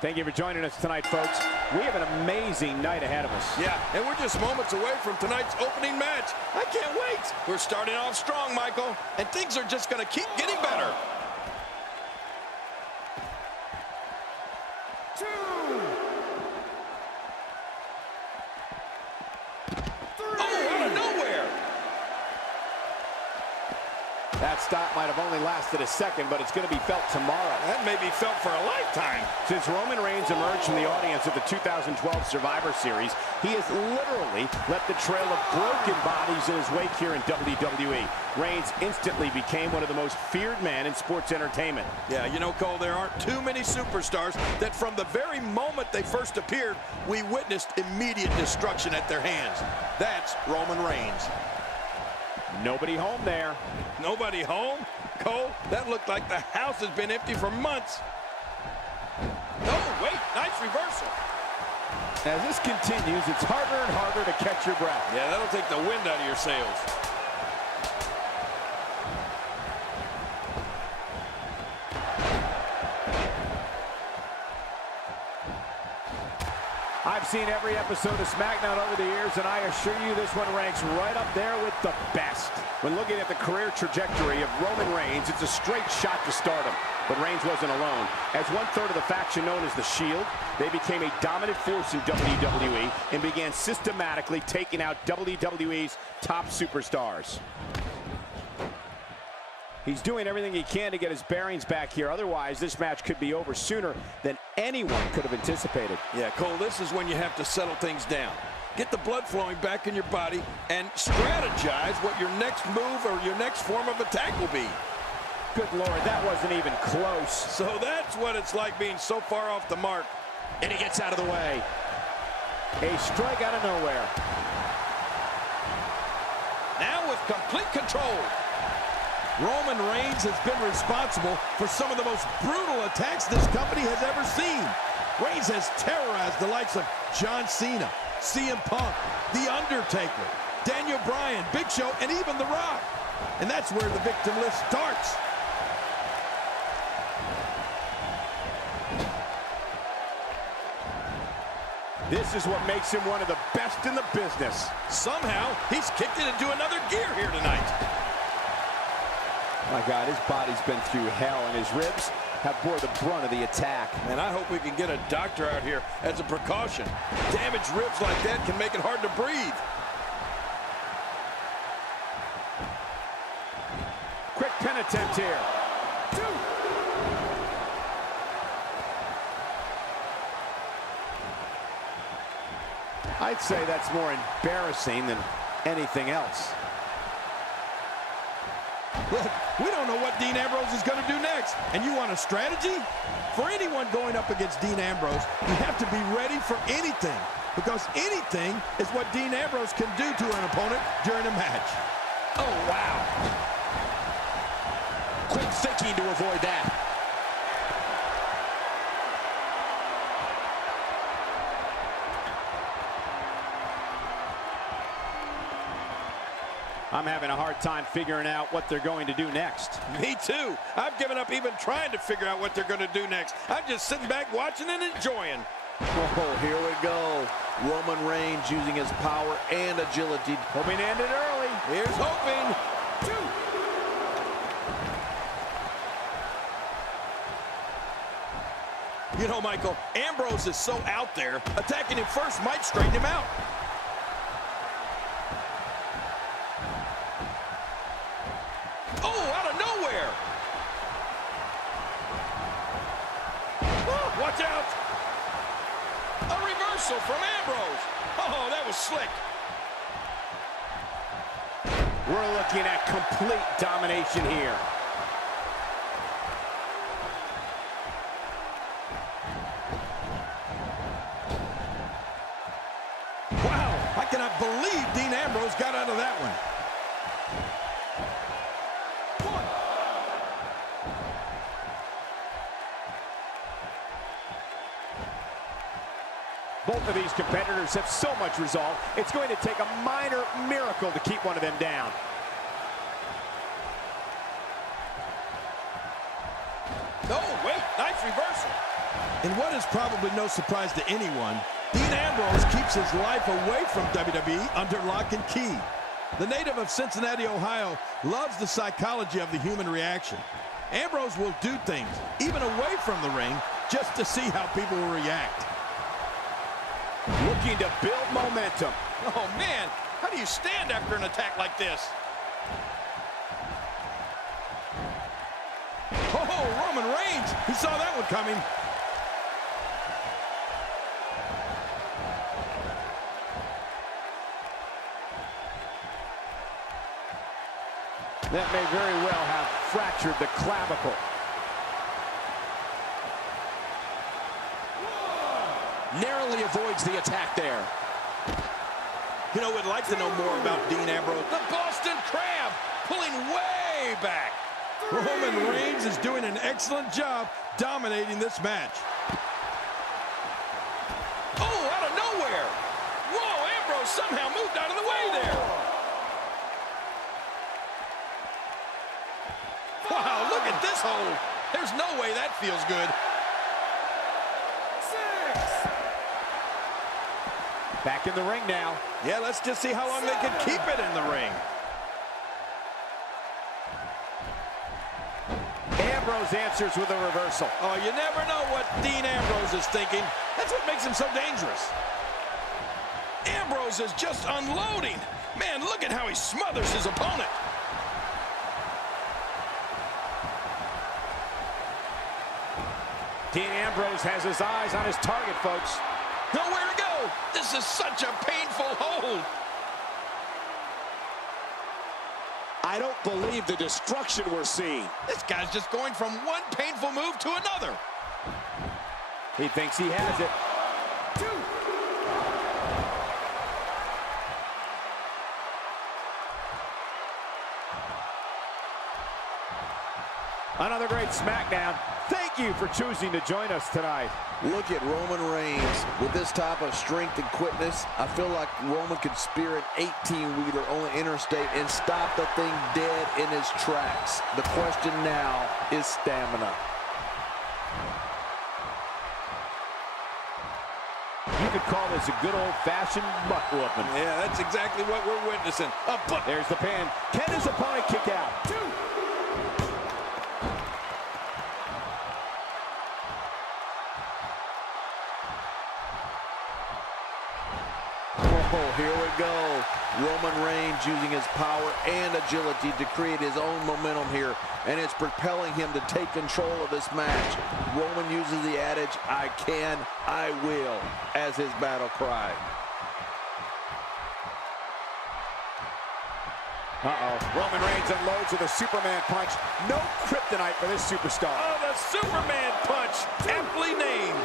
Thank you for joining us tonight, folks. We have an amazing night ahead of us. Yeah, and we're just moments away from tonight's opening match. I can't wait. We're starting off strong, Michael, and things are just going to keep getting better. That stop might have only lasted a second, but it's going to be felt tomorrow. That may be felt for a lifetime. Since Roman Reigns emerged from the audience at the 2012 Survivor Series, he has literally left a trail of broken bodies in his wake here in WWE. Reigns instantly became one of the most feared men in sports entertainment. Yeah, you know, Cole, there aren't too many superstars that from the very moment they first appeared, we witnessed immediate destruction at their hands. That's Roman Reigns. Nobody home there. Nobody home? Cole, that looked like the house has been empty for months. Oh, wait, nice reversal. As this continues, it's harder and harder to catch your breath. Yeah, that'll take the wind out of your sails. I've seen every episode of Smackdown over the years, and I assure you this one ranks right up there with the best. When looking at the career trajectory of Roman Reigns, it's a straight shot to stardom. But Reigns wasn't alone. As one-third of the faction known as the Shield, they became a dominant force in WWE and began systematically taking out WWE's top superstars. He's doing everything he can to get his bearings back here. Otherwise, this match could be over sooner than anyone could have anticipated. Yeah, Cole, this is when you have to settle things down. Get the blood flowing back in your body and strategize what your next move or your next form of attack will be. Good Lord, that wasn't even close. So that's what it's like being so far off the mark. And he gets out of the way. A strike out of nowhere. Now with complete control. Roman Reigns has been responsible for some of the most brutal attacks this company has ever seen. Reigns has terrorized the likes of John Cena, CM Punk, The Undertaker, Daniel Bryan, Big Show, and even The Rock. And that's where the victim list starts. This is what makes him one of the best in the business. Somehow, he's kicked it into another gear here tonight. My God, his body's been through hell, and his ribs have bore the brunt of the attack. And I hope we can get a doctor out here as a precaution. Damaged ribs like that can make it hard to breathe. Quick pin attempt here. I'd say that's more embarrassing than anything else. Look, we don't know what Dean Ambrose is going to do next. And you want a strategy? For anyone going up against Dean Ambrose, you have to be ready for anything. Because anything is what Dean Ambrose can do to an opponent during a match. Oh, wow. Quick thinking to avoid that. I'm having a hard time figuring out what they're going to do next. Me too. I've given up even trying to figure out what they're going to do next. I'm just sitting back watching and enjoying. Oh, here we go. Roman Reigns using his power and agility. Hoping to end it early. Here's hoping. You know, Michael, Ambrose is so out there, attacking him first might straighten him out. Oh, out of nowhere! Oh, watch out! A reversal from Ambrose. Oh, that was slick. We're looking at complete domination here. Wow, I cannot believe Dean Ambrose got out of that one. Both of these competitors have so much resolve, it's going to take a minor miracle to keep one of them down. Oh, wait, nice reversal. In what is probably no surprise to anyone, Dean Ambrose keeps his life away from WWE under lock and key. The native of Cincinnati, Ohio, loves the psychology of the human reaction. Ambrose will do things, even away from the ring, just to see how people will react. Looking to build momentum. Oh, man, how do you stand after an attack like this? Oh, Roman Reigns, he saw that one coming. That may very well have fractured the clavicle. Narrowly avoids the attack there. You know, we'd like to know more about Dean Ambrose. The Boston Crab pulling way back. Roman Reigns is doing an excellent job dominating this match. Oh, out of nowhere. Whoa, Ambrose somehow moved out of the way there. Wow, look at this hold. There's no way that feels good. Back in the ring now. Yeah, let's just see how long they can keep it in the ring. Ambrose answers with a reversal. Oh, you never know what Dean Ambrose is thinking. That's what makes him so dangerous. Ambrose is just unloading. Man, look at how he smothers his opponent. Dean Ambrose has his eyes on his target, folks. Nowhere to go. This is such a painful hold. I don't believe the destruction we're seeing. This guy's just going from one painful move to another. He thinks he has it. Another great Smackdown. Thank you for choosing to join us tonight. Look at Roman Reigns. With this type of strength and quickness, I feel like Roman could spear an 18-wheeler on the interstate and stop the thing dead in his tracks. The question now is stamina. You could call this a good old-fashioned butt whooping. Yeah, that's exactly what we're witnessing. A butt. There's the pin. Can his opponent kick out? Oh, here we go. Roman Reigns using his power and agility to create his own momentum here, and it's propelling him to take control of this match. Roman uses the adage, I can, I will, as his battle cry. Roman Reigns unloads with a Superman punch. No kryptonite for this superstar. Oh, the Superman punch, aptly named.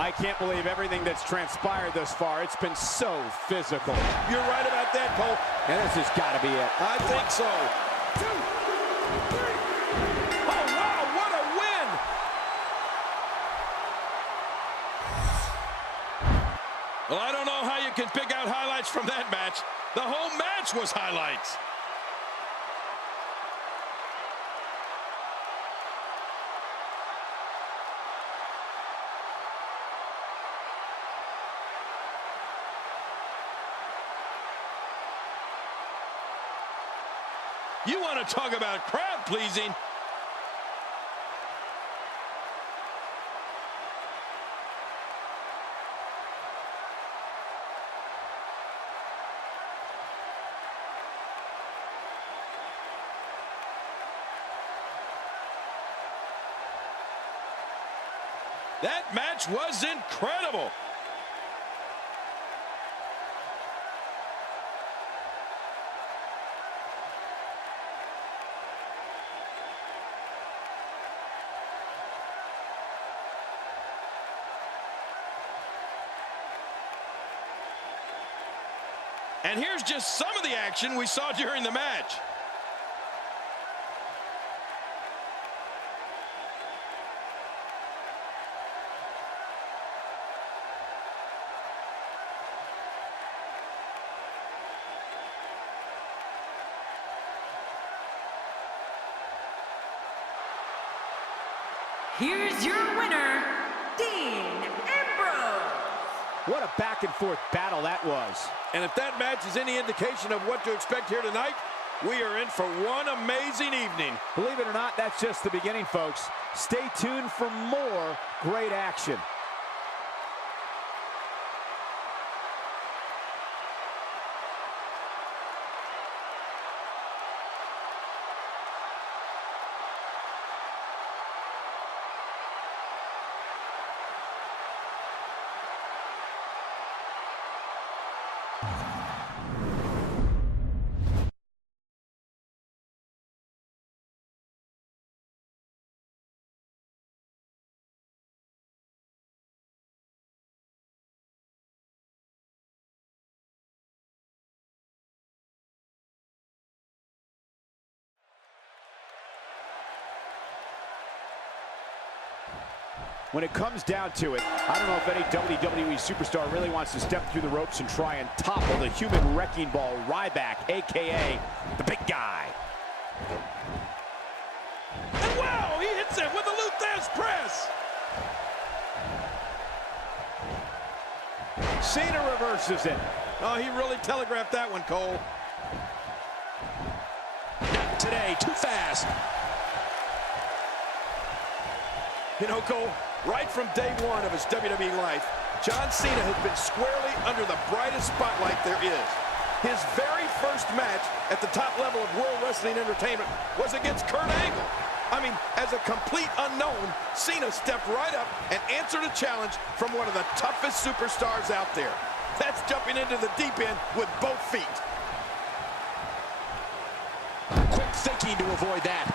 I can't believe everything that's transpired thus far. It's been so physical. You're right about that, Cole. And this has got to be it. I think so. 2, 3. Oh, wow, what a win! Well, I don't know how you can pick out highlights from that match. The whole match was highlights. You want to talk about crowd pleasing? That match was incredible. And here's just some of the action we saw during the match. Here's your winner, Dean Ambrose. What a back-and-forth battle that was. And if that match is any indication of what to expect here tonight, we are in for one amazing evening. Believe it or not, that's just the beginning, folks. Stay tuned for more great action. When it comes down to it, I don't know if any WWE superstar really wants to step through the ropes and try and topple the human wrecking ball, Ryback, a.k.a. the big guy. And wow, he hits it with a Luthez press. Cena reverses it. Oh, he really telegraphed that one, Cole. Not today, too fast. You know, Cole, right from day one of his WWE life, John Cena has been squarely under the brightest spotlight there is. His very first match at the top level of World Wrestling Entertainment was against Kurt Angle. I mean, as a complete unknown, Cena stepped right up and answered a challenge from one of the toughest superstars out there. That's jumping into the deep end with both feet. Quick thinking to avoid that.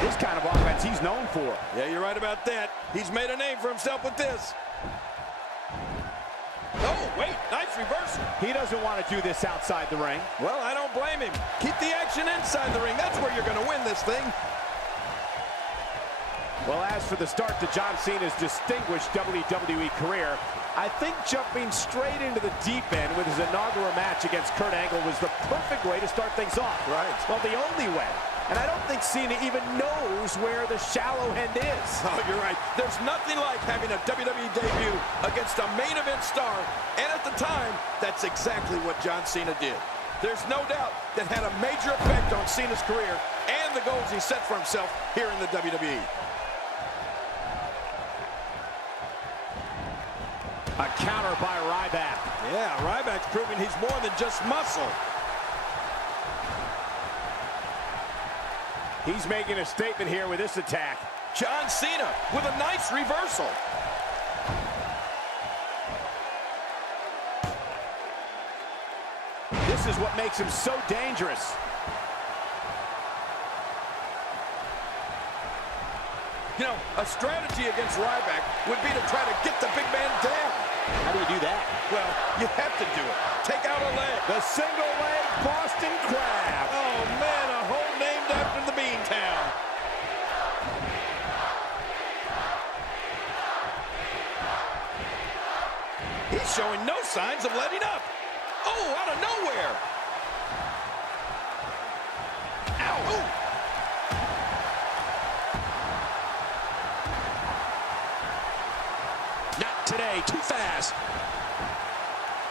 This kind of offense he's known for. Yeah, you're right about that. He's made a name for himself with this. Oh, wait, nice reversal. He doesn't want to do this outside the ring. Well, I don't blame him. Keep the action inside the ring. That's where you're going to win this thing. Well, as for the start to John Cena's distinguished WWE career, I think jumping straight into the deep end with his inaugural match against Kurt Angle was the perfect way to start things off. Right. Well, the only way. And I don't think Cena even knows where the shallow end is. Oh, you're right. There's nothing like having a WWE debut against a main event star. And at the time, that's exactly what John Cena did. There's no doubt that had a major effect on Cena's career and the goals he set for himself here in the WWE. A counter by Ryback. Yeah, Ryback's proving he's more than just muscle. He's making a statement here with this attack. John Cena with a nice reversal. This is what makes him so dangerous. You know, a strategy against Ryback would be to try to get the big man down. How do you do that? Well, you have to do it. Take out a leg. The single leg Boston Crab. Oh, man, a hole named after the Beantown. He's showing no signs of letting up. Oh, out of nowhere. Ow. Ooh. Not today, too fast.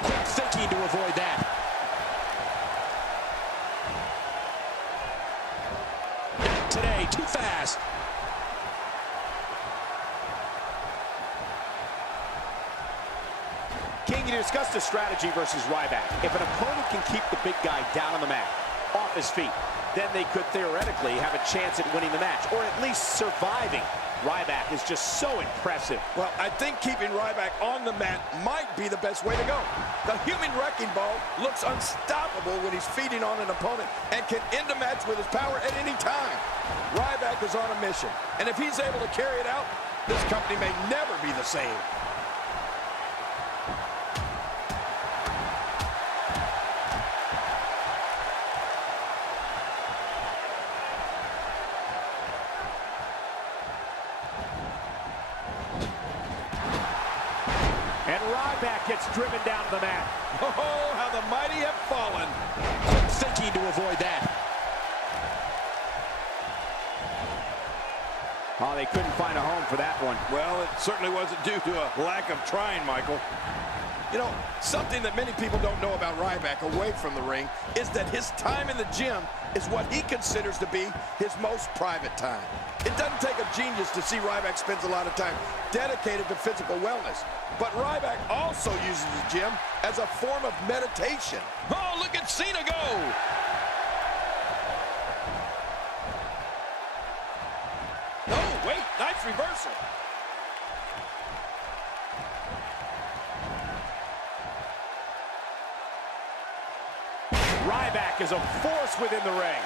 Quick thinking to avoid that. Not today, too fast. King, you discussed the strategy versus Ryback. If an opponent can keep the big guy down on the mat, off his feet, then they could theoretically have a chance at winning the match, or at least surviving. Ryback is just so impressive. Well, I think keeping Ryback on the mat might be the best way to go. The human wrecking ball looks unstoppable when he's feeding on an opponent and can end a match with his power at any time. Ryback is on a mission, and if he's able to carry it out, this company may never be the same. And Ryback gets driven down to the mat. Oh, how the mighty have fallen. Quick thinking to avoid that? Oh, they couldn't find a home for that one. Well, it certainly wasn't due to a lack of trying, Michael. You know, something that many people don't know about Ryback away from the ring is that his time in the gym is what he considers to be his most private time. It doesn't take a genius to see Ryback spends a lot of time dedicated to physical wellness. But Ryback also uses the gym as a form of meditation. Oh, look at Cena go! Oh, wait, nice reversal. Ryback is a force within the ring.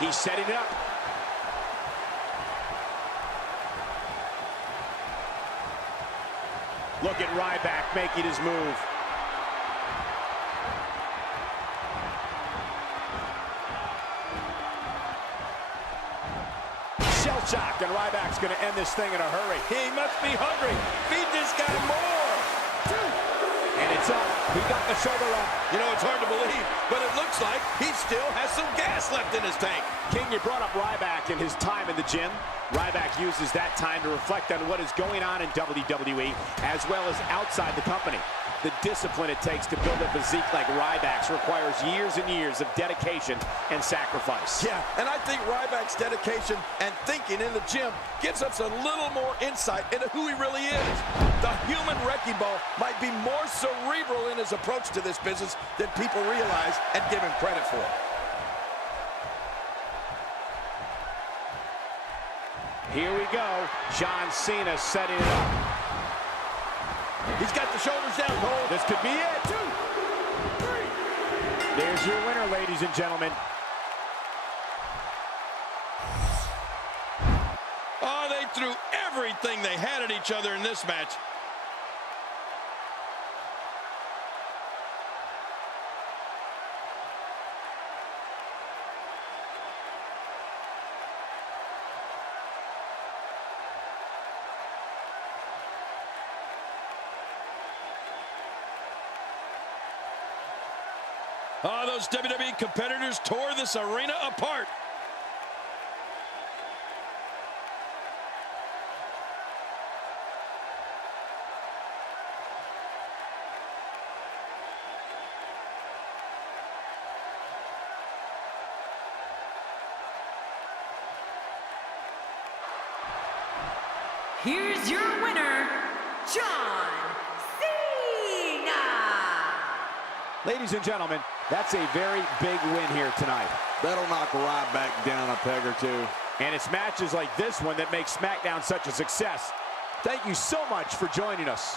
He's setting it up. Look at Ryback making his move. Shell shock, and Ryback's going to end this thing in a hurry. He must be hungry. Feed this guy more. And it's up. He got the shoulder up. You know, it's hard to believe, but it looks like he still has some gas left in his tank. King, you brought up Ryback and his time in the gym. Ryback uses that time to reflect on what is going on in WWE, as well as outside the company. The discipline it takes to build a physique like Ryback's requires years and years of dedication and sacrifice. Yeah, and I think Ryback's dedication and thinking in the gym gives us a little more insight into who he really is. The human wrecking ball might be more cerebral in his approach to this business than people realize and give him credit for. Here we go. John Cena setting it up. He's got the shoulders down, Cole. This could be it. 2, 3. There's your winner, ladies and gentlemen. Oh, they threw everything they had at each other in this match. Oh, those WWE competitors tore this arena apart. Here's your winner, John Cena! Ladies and gentlemen, that's a very big win here tonight. That'll knock Ryback down a peg or two. And it's matches like this one that make Smackdown such a success. Thank you so much for joining us.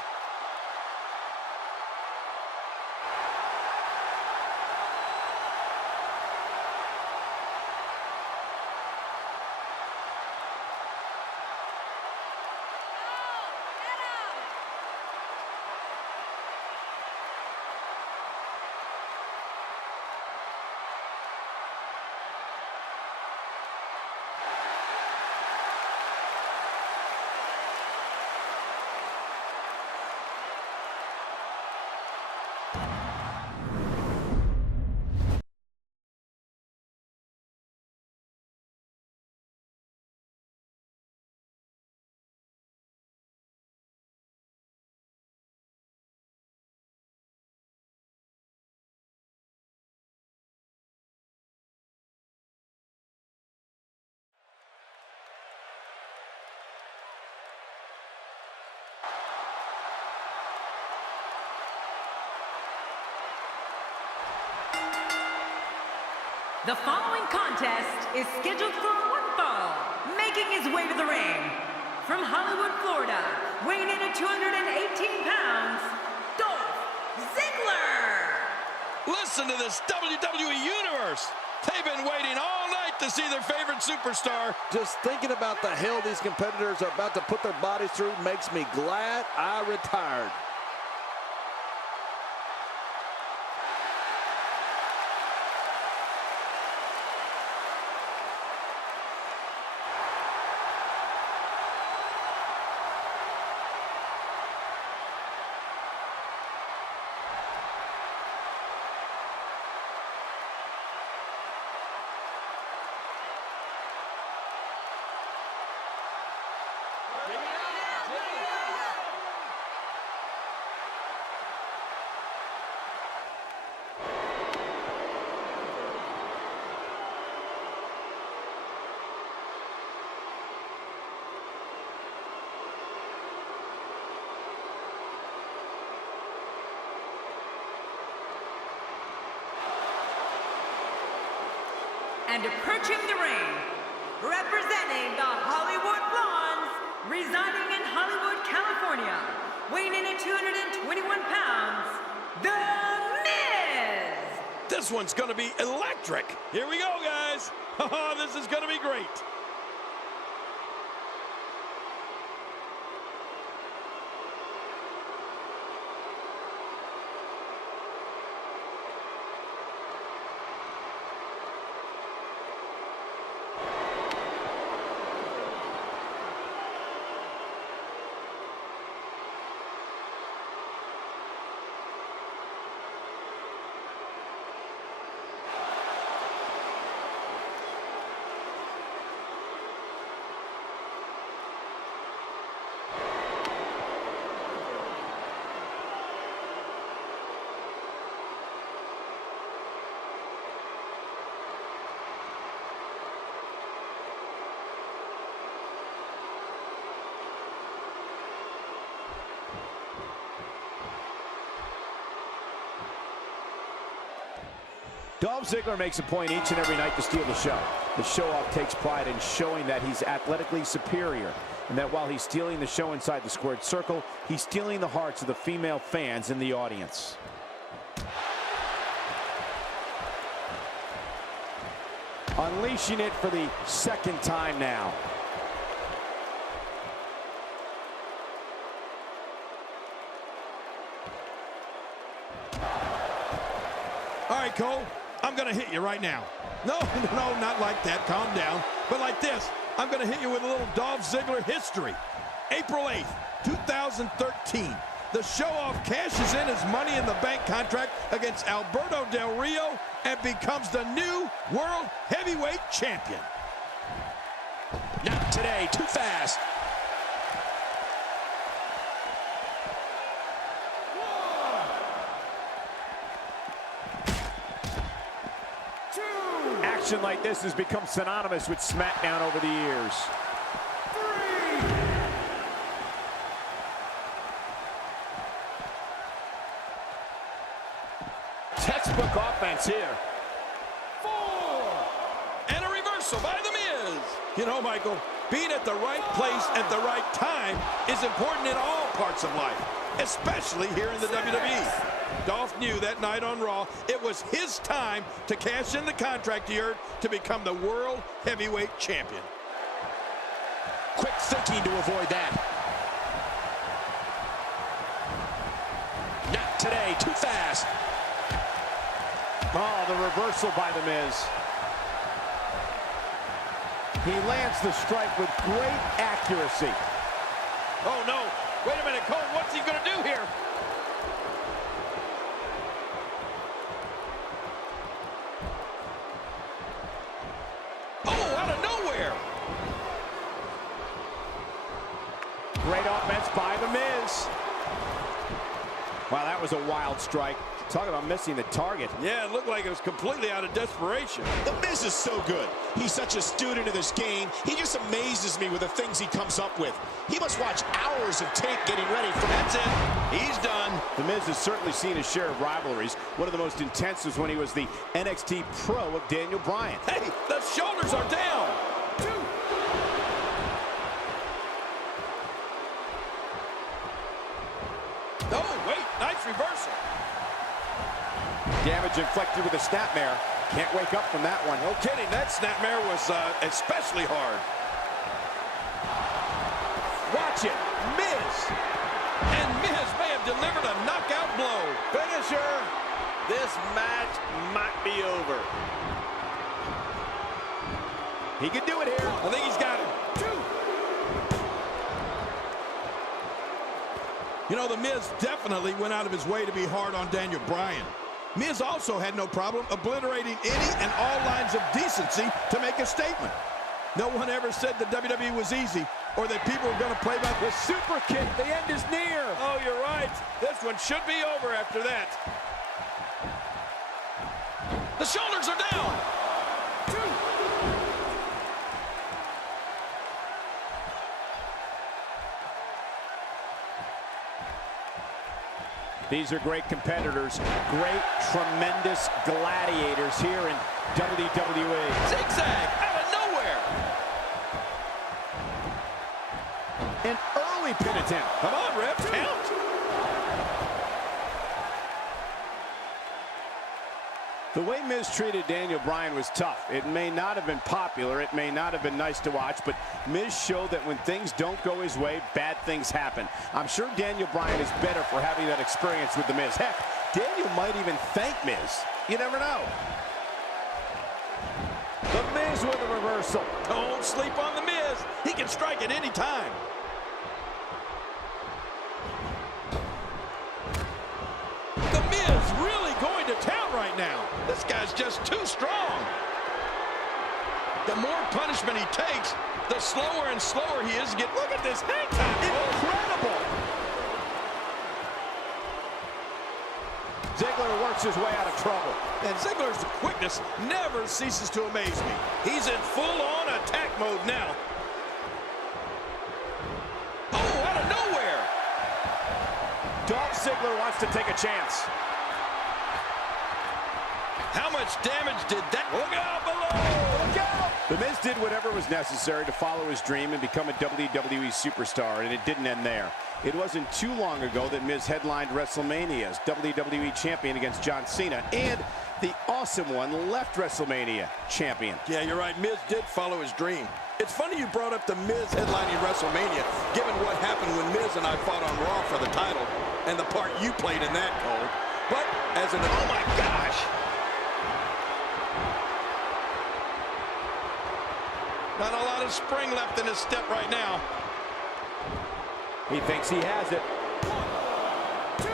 The following contest is scheduled for one fall. Making his way to the ring, from Hollywood, Florida, weighing in at 218 pounds, Dolph Ziggler! Listen to this WWE Universe. They've been waiting all night to see their favorite superstar. Just thinking about the hell these competitors are about to put their bodies through makes me glad I retired. And approaching the ring, representing the Hollywood Blondes, residing in Hollywood, California, weighing in at 221 pounds, The Miz! This one's going to be electric. Here we go, guys. Oh, this is going to be great. Dolph Ziggler makes a point each and every night to steal the show. The show-off takes pride in showing that he's athletically superior, and that while he's stealing the show inside the squared circle, he's stealing the hearts of the female fans in the audience. Unleashing it for the second time now. All right, Cole, I'm going to hit you right now. No, not like that. Calm down. But like this, I'm going to hit you with a little Dolph Ziggler history. April 8th, 2013. The show-off cashes in his Money in the Bank contract against Alberto Del Rio and becomes the new World Heavyweight Champion. Not today. Too fast. Action like this has become synonymous with Smackdown over the years. Textbook offense here. 4. And a reversal by The Miz. You know, Michael, being at the right place at the right time is important in all parts of life, especially here in the WWE. Dolph knew that night on Raw it was his time to cash in the contract he earned to become the World Heavyweight Champion. Quick thinking to avoid that. Not today. Too fast. Oh, the reversal by The Miz. He lands the strike with great accuracy. Oh, no. Wait a minute, Cole. What's he going to do here? Oh, out of nowhere. Great offense by The Miz. Wow, that was a wild strike. Talk about missing the target. Yeah, it looked like it was completely out of desperation. The Miz is so good. He's such a student of this game. He just amazes me with the things he comes up with. He must watch hours of tape getting ready for That's it. He's done. The Miz has certainly seen his share of rivalries. One of the most intense was when he was the NXT Pro of Daniel Bryan. Hey, the shoulders are down. 2. Oh, wait, nice reversal. Damage inflicted with a snapmare. Can't wake up from that one. No kidding, that snapmare was especially hard. Watch it, Miz. And Miz may have delivered a knockout blow. Finisher. This match might be over. He can do it here. I think he's got it. 2. You know, The Miz definitely went out of his way to be hard on Daniel Bryan. Miz also had no problem obliterating any and all lines of decency to make a statement. No one ever said that WWE was easy or that people were going to play by The super kick, the end is near. Oh, you're right. This one should be over after that. The shoulders are down. 2. These are great competitors, great, tremendous gladiators here, and WWE. Zigzag out of nowhere. An early pin attempt. Come on, ref, count. The way Miz treated Daniel Bryan was tough. It may not have been popular, it may not have been nice to watch, but Miz showed that when things don't go his way, bad things happen. I'm sure Daniel Bryan is better for having that experience with The Miz. Heck, Daniel might even thank Miz. You never know. The Miz with a reversal. Don't sleep on The Miz. He can strike at any time. The Miz really going to town right now. This guy's just too strong. The more punishment he takes, the slower and slower he is to get. Look at this hang time. Incredible. Ziggler works his way out of trouble. And Ziggler's quickness never ceases to amaze me. He's in full-on attack mode now. Oh, out of nowhere. Dolph Ziggler wants to take a chance. How much damage did that? Look out below! Look out! The Miz did whatever was necessary to follow his dream and become a WWE superstar, and it didn't end there. It wasn't too long ago that Miz headlined WrestleMania as WWE champion against John Cena, and the awesome one left WrestleMania champion. Yeah, you're right. Miz did follow his dream. It's funny you brought up the Miz headlining WrestleMania, given what happened when Miz and I fought on Raw for the title, and the part you played in that, Cole. But as an... Oh, my gosh! Not a lot of spring left in his step right now. He thinks he has it. 1,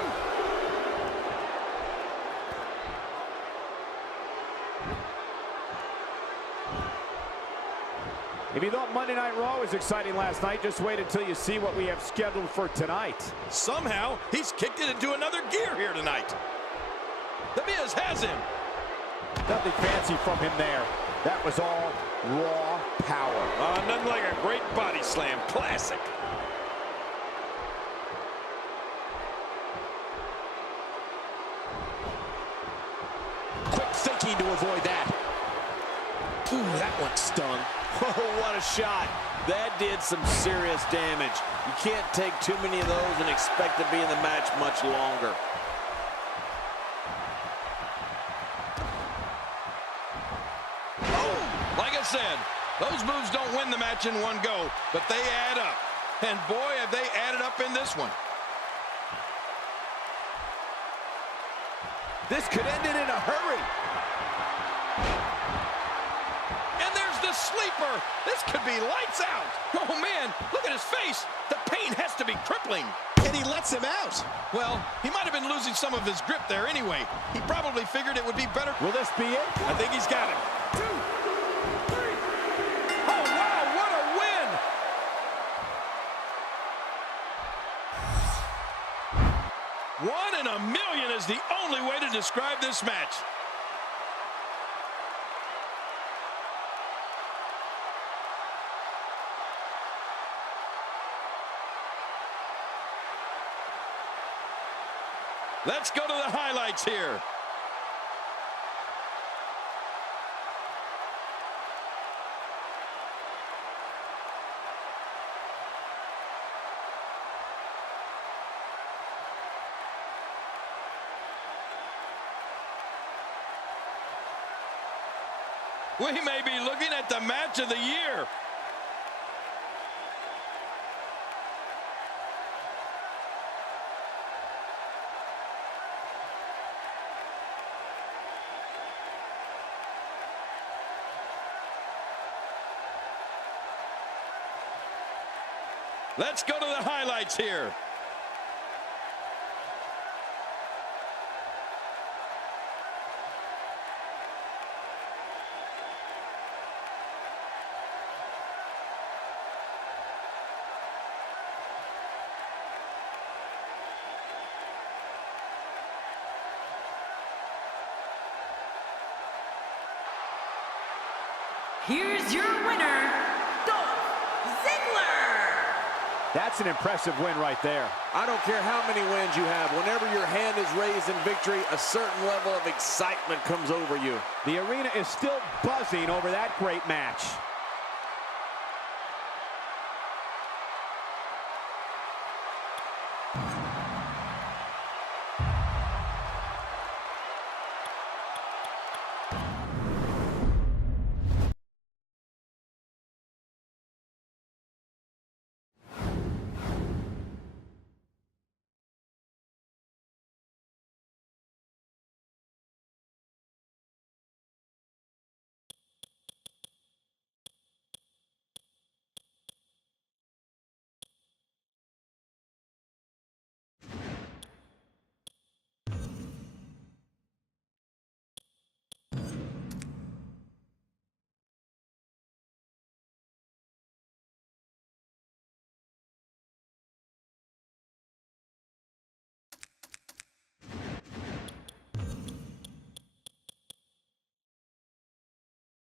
2. If you thought Monday Night Raw was exciting last night, just wait until you see what we have scheduled for tonight. Somehow, he's kicked it into another gear here tonight. The Miz has him. Nothing fancy from him there. That was all raw power. Nothing like a great body slam. Classic. Quick thinking to avoid that. Ooh, that one stung. Oh, what a shot. That did some serious damage. You can't take too many of those and expect to be in the match much longer. Like I said, those moves don't win the match in one go, but they add up. And boy, have they added up in this one. This could end it in a hurry. And there's the sleeper. This could be lights out. Oh, man, look at his face. The pain has to be crippling. And he lets him out. Well, he might have been losing some of his grip there anyway. He probably figured it would be better. Will this be it? I think he's got him. 2, 3. Oh, wow, what a win. One in a million is the only way to describe this match. Let's go to the highlights here. We may be looking at the match of the year. Let's go to the highlights here. Here's your winner, Dolph Ziggler. That's an impressive win right there. I don't care how many wins you have. Whenever your hand is raised in victory, a certain level of excitement comes over you. The arena is still buzzing over that great match.